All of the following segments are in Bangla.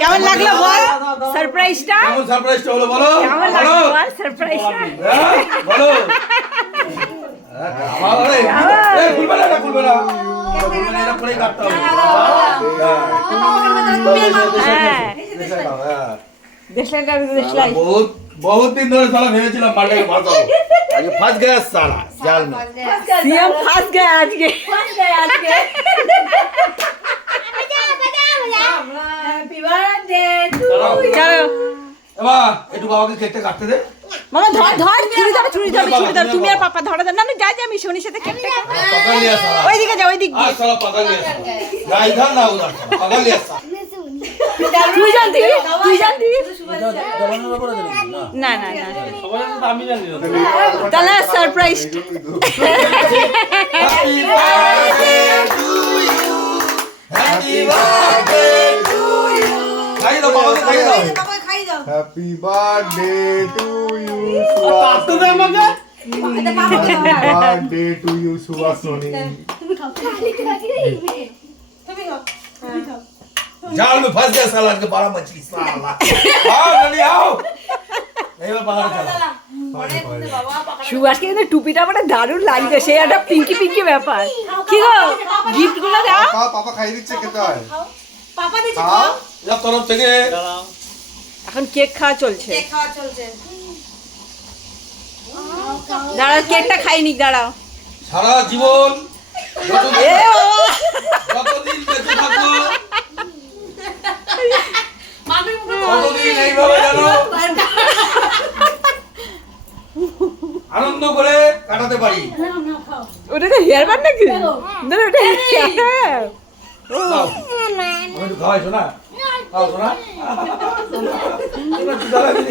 কেমন লাগলো বল সারপ্রাইজটা? কেমন সারপ্রাইজটা হলো বলো? কেমন লাগলো বল সারপ্রাইজটা? বলো। খুলবে না, খুলবে না। এটা পরেই কাটতে হবে। দেশলাই बहुत दिन ধরে साला ভেবেছিলাম মালটাকে ফাঁসাবো। আজকে ফাঁস গয়া साला জাল में। সিএম ফাঁস গয়া আজকে। হ্যাপি বার্থডে টু চলো এবা একটু বাবাকে কেকটা কাটতে দে। মামা ধর ধর চুরি ধর তুমি আর পাপা ধরো না না যাই আমি শনির সাথে কেকটা पकड़ लिया साला। ওইদিকে যাও ওইদিকে आज साला पकड़ लिया साला। या इधर ना उधर साला, पकड़ लिया साला। তুই জানতি না না না তাহলে surprise Happy birthday to you. Happy birthday to you. খাই দাও বাবাকে খাই দাও। হ্যাপি বার্থডে টু ইউ কাটতে দে আমাকে। বার্থডে টু ইউ সুভাষনী जाल में फंस गया साला के 12 मछली साला। आओ ननी आओ। नहीं मैं बाहर चला। সুভাষকে কিন্তু টুপিটা মানে দারুণ লাগছে সেই একটা পিঙ্কি পিঙ্কি ব্যাপার কি গো গিফট গুলো দাও পাপা খাই দিচ্ছে খেতে হয় পাপা দিচ্ছে খাও या तरफ থেকে এখন কেক খাওয়া চলছে কেক খাওয়া চলছে দাঁড়াও কেকটা খাইনি দাঁড়াও সারা জীবন এ বাবা যতদিন বেঁচে থাকবো মামির মুখে ততদিন এইভাবে জানো আনন্দ করে কাটাতে পারি। ওটা তো হেয়ার ব্যান্ড নাকি না না ওটা hair। দাও আমি একটু খাওয়াই শোনা খাও শোনা শোনা চিন্তা লাগবে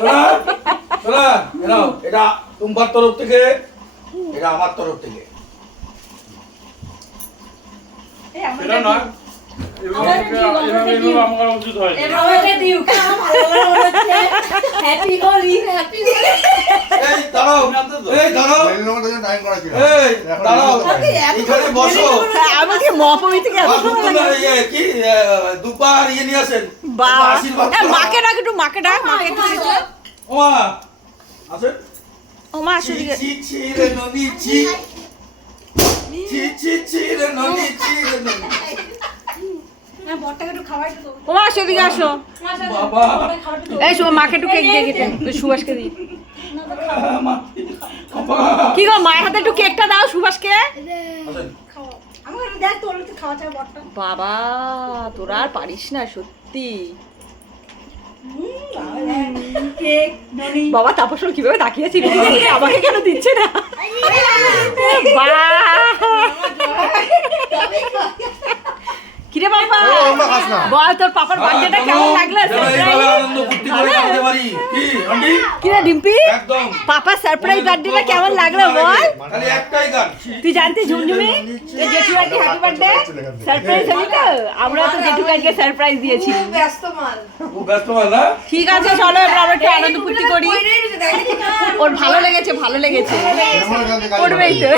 শোনা শোনা এনাও এটা তোমার তরফ থেকে এটা আমার তরফ থেকে এটা নয় আমার উচিত হয় এভাবে দিও কেমন ভালো হচ্ছে হ্যাপি হোলি হ্যাপি এই দাঁড়াও বেলুনের জন্য টাইম করা ছিল এই দাঁড়াও এখানে বসো আমাকে মহাপবি থেকে এত কি দুবার ইয়ে নিয়ে আসেন বাবা আশীর্বাদ মাকে ডাক একটু মাকে ডাক মাকে একটু ওমা আসেন ও মা আসো দিকে ছি ছি রে ননি ছি ছি ছি ছি রে ননি ছি রে ননি না বড়টাকে একটু খাওয়াই তো ও মা আসো দিকে আসো বাবা এই শো মাকে একটু কেক দিয়ে গেতে সুভাষকে দি বাবা কি গো মায়ের হাতে একটু কেকটা দাও সুভাষকে আসেন আমাকে একটু দেখ তোর একটু খাওয়া চাই বড়টা বাবা তোরা আর পারিস না সত্যি কেক ননি বাবা তাপস কিভাবে তাকিয়েছিল আমাকে কেন দিচ্ছে না কিরে বাবা ও আমরা খাস না বল তোর পাপার বার্থডেটা কেমন লাগলো এইভাবে আনন্দ ফুর্তি করে কাটাতে পারি কি আন্টি কিরে ডিম্পি একদম পাপার সারপ্রাইজ বার্থডেটা কেমন লাগলো বল খালি একটাই গান তুই জানতি ঝুমঝুমি যে জেঠুয়াকে হ্যাপি বার্থডে সারপ্রাইজ হলি তো আমরা তো জেঠুকাকে সারপ্রাইজ দিয়েছি ব্যস্ত মাল ও ব্যস্ত মাল না ঠিক আছে চলো এবার আমরা একটু আনন্দ ফুর্তি করি ওর ভালো লেগেছে করবেই তো